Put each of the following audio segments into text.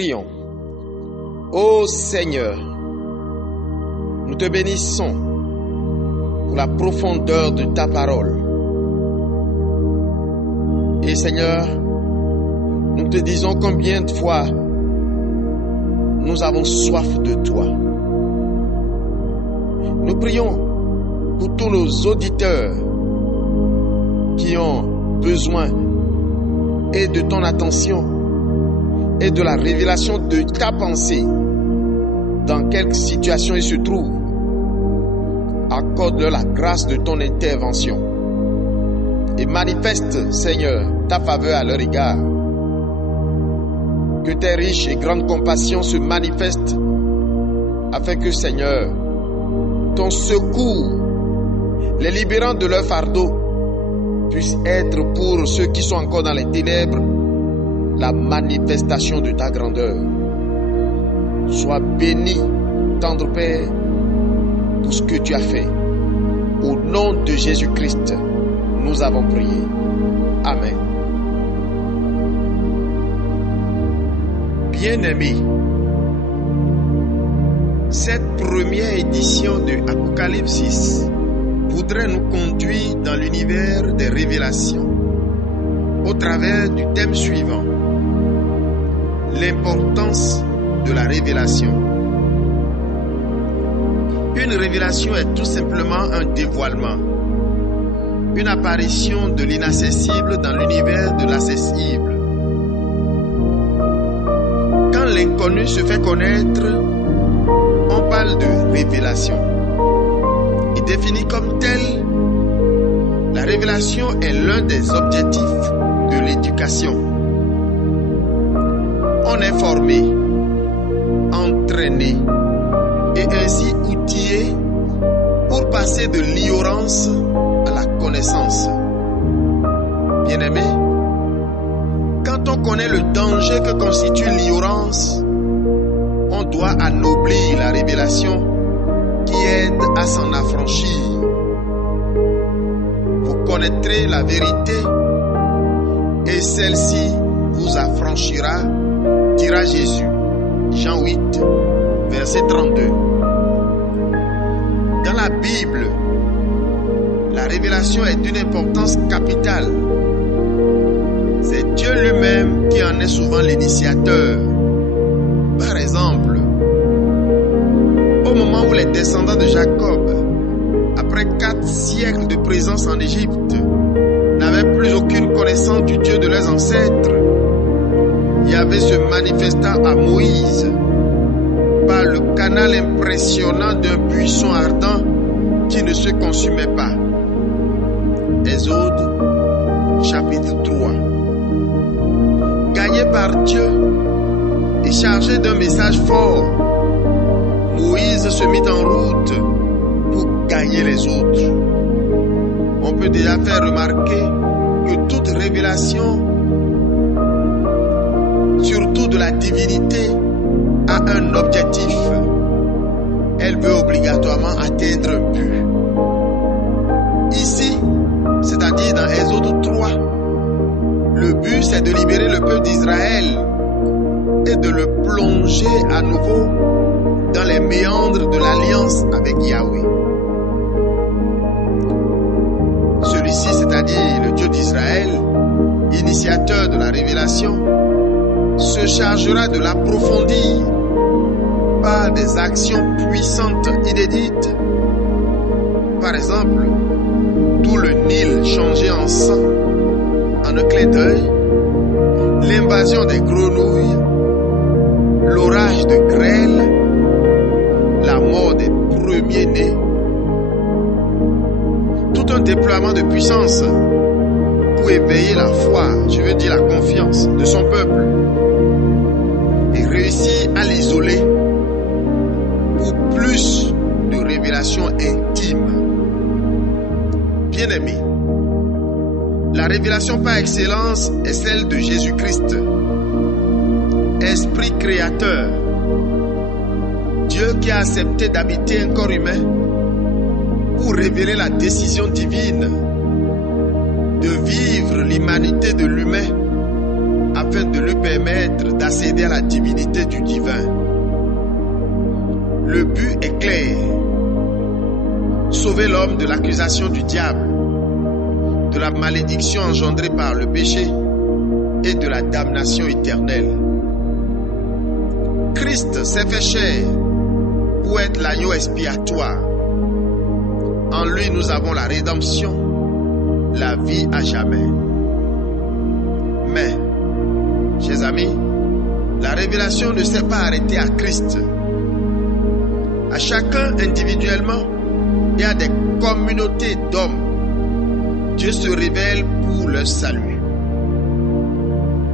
prions. Ô Seigneur, nous te bénissons pour la profondeur de ta parole. Et Seigneur, nous te disons combien de fois nous avons soif de toi. Nous prions pour tous nos auditeurs qui ont besoin et de ton attention et de la révélation de ta pensée dans quelque situation ils se trouvent. Accorde-leur la grâce de ton intervention et manifeste, Seigneur, ta faveur à leur égard. Que tes riches et grandes compassions se manifestent afin que, Seigneur, ton secours, les libérant de leur fardeau, puisse être pour ceux qui sont encore dans les ténèbres la manifestation de ta grandeur. Sois béni, tendre Père, pour ce que tu as fait. Au nom de Jésus-Christ, nous avons prié. Amen. Bien-aimés, cette première édition de Apocalypse 6 voudrait nous conduire dans l'univers des révélations au travers du thème suivant: l'importance de la révélation. Une révélation est tout simplement un dévoilement, une apparition de l'inaccessible dans l'univers de l'accessible. Quand l'inconnu se fait connaître, on parle de révélation. Et définie comme telle, la révélation est l'un des objectifs de l'éducation. On est formé, entraîné et ainsi outillé pour passer de l'ignorance à la connaissance. Bien-aimé, quand on connaît le danger que constitue l'ignorance, on doit anoblir la révélation qui aide à s'en affranchir. Vous connaîtrez la vérité et celle-ci vous affranchira, dira Jésus. Jean 8, verset 32. Dans la Bible, la révélation est d'une importance capitale. C'est Dieu lui-même qui en est souvent l'initiateur. Par exemple, au moment où les descendants de Jacob, après 4 siècles de présence en Égypte, n'avaient plus aucune connaissance du Dieu de leurs ancêtres, Yahvé se manifesta à Moïse par le canal impressionnant d'un buisson ardent qui ne se consumait pas. Exode, chapitre 3. Gagné par Dieu et chargé d'un message fort, Moïse se mit en route pour gagner les autres. On peut déjà faire remarquer que toute révélation, surtout de la divinité, a un objectif. Elle veut obligatoirement atteindre un but. Ici, c'est-à-dire dans Exode 3, le but c'est de libérer le peuple d'Israël et de le plonger à nouveau dans les méandres de l'alliance avec Yahweh. Celui-ci, c'est-à-dire le Dieu d'Israël, initiateur de la révélation, se chargera de l'approfondir par des actions puissantes inédites. Par exemple, tout le Nil changé en sang en un clin d'œil, l'invasion des grenouilles, l'orage de grêle, la mort des premiers-nés, tout un déploiement de puissance pour éveiller la foi, je veux dire la confiance de son peuple, et réussir à l'isoler pour plus de révélations intimes. Bien-aimés, la révélation par excellence est celle de Jésus-Christ, Esprit créateur, Dieu qui a accepté d'habiter un corps humain pour révéler la décision divine de vivre l'humanité de l'humain afin de lui permettre d'accéder à la divinité du divin. Le but est clair. Sauver l'homme de l'accusation du diable, de la malédiction engendrée par le péché et de la damnation éternelle. Christ s'est fait chair pour être l'agneau expiatoire. En lui, nous avons la rédemption, la vie à jamais. Mais, chers amis, la révélation ne s'est pas arrêtée à Christ. À chacun individuellement et à des communautés d'hommes, Dieu se révèle pour leur salut.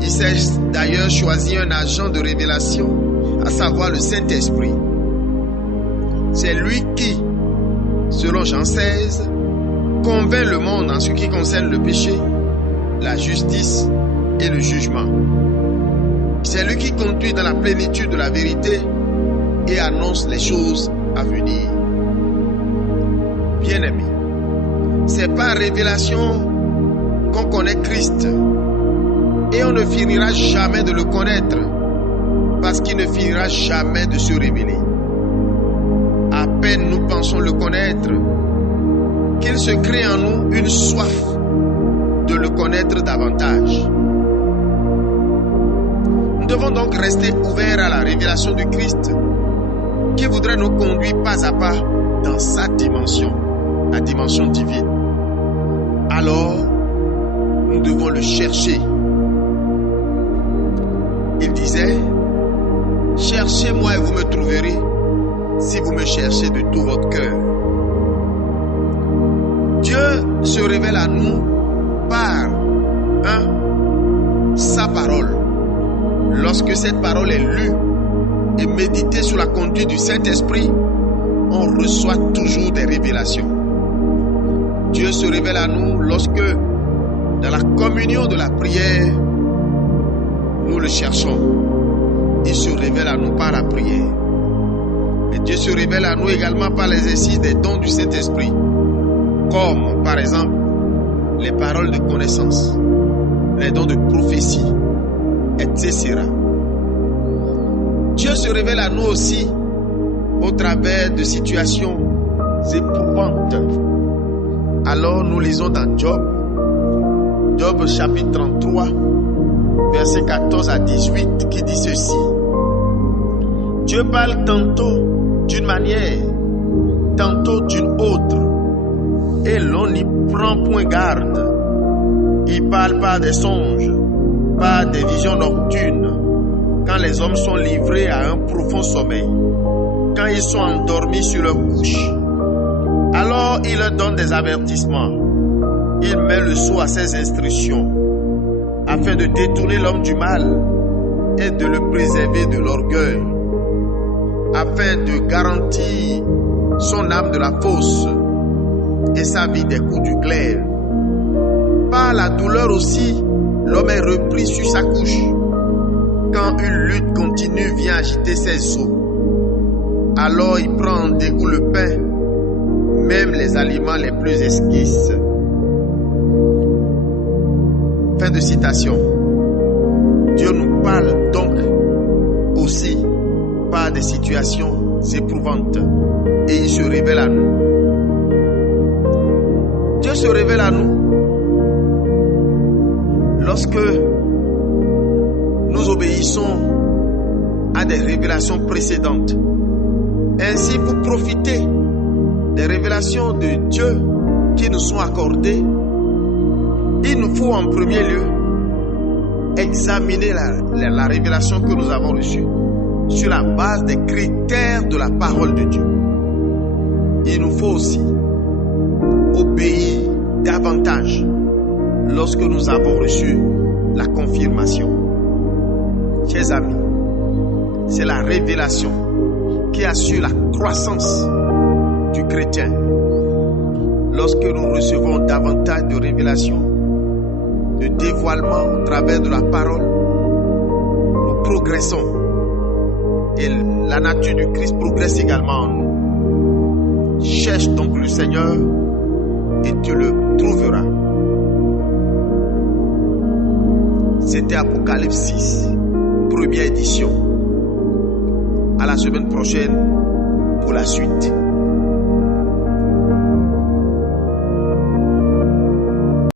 Il s'est d'ailleurs choisi un agent de révélation, à savoir le Saint-Esprit. C'est lui qui, selon Jean 16, convainc le monde en ce qui concerne le péché, la justice et le jugement. C'est lui qui conduit dans la plénitude de la vérité et annonce les choses à venir. Bien-aimés, c'est par révélation qu'on connaît Christ et on ne finira jamais de le connaître parce qu'il ne finira jamais de se révéler. À peine nous pensons le connaître qu'il se crée en nous une soif de le connaître davantage. Nous devons donc rester ouverts à la révélation du Christ qui voudrait nous conduire pas à pas dans sa dimension, la dimension divine. Alors, nous devons le chercher. Il disait, « Cherchez-moi et vous me trouverez si vous me cherchez de tout votre cœur. » Dieu se révèle à nous par sa parole. Lorsque cette parole est lue et méditée sous la conduite du Saint-Esprit, on reçoit toujours des révélations. Dieu se révèle à nous lorsque, dans la communion de la prière, nous le cherchons. Il se révèle à nous par la prière. Et Dieu se révèle à nous également par l'exercice des dons du Saint-Esprit, comme par exemple les paroles de connaissance, les dons de prophétie, etc. Dieu se révèle à nous aussi au travers de situations éprouvantes. Alors nous lisons dans Job chapitre 33, versets 14 à 18, qui dit ceci. Dieu parle tantôt d'une manière, tantôt d'une autre, et l'on n'y prend point garde. Il parle par des songes, par des visions nocturnes, quand les hommes sont livrés à un profond sommeil, quand ils sont endormis sur leur couche. Alors il leur donne des avertissements. Il met le sceau à ses instructions, afin de détourner l'homme du mal et de le préserver de l'orgueil, afin de garantir son âme de la fosse et sa vie des coups du glaive. Par la douleur aussi, l'homme est repris sur sa couche, quand une lutte continue vient agiter ses os. Alors il prend en dégoût le pain, même les aliments les plus esquisses. Fin de citation. Dieu nous parle donc aussi par des situations éprouvantes et il se révèle à nous. Dieu se révèle à nous lorsque nous obéissons à des révélations précédentes. Ainsi, pour profiter des révélations de Dieu qui nous sont accordées, il nous faut en premier lieu examiner la révélation que nous avons reçue sur la base des critères de la parole de Dieu. Il nous faut aussi obéir davantage lorsque nous avons reçu la confirmation. Chers amis, c'est la révélation qui assure la croissance du chrétien. Lorsque nous recevons davantage de révélations, de dévoilement au travers de la parole, nous progressons. Et la nature du Christ progresse également en nous. Cherche donc le Seigneur et tu le trouveras. C'était Apocalypse 6, première édition. À la semaine prochaine pour la suite.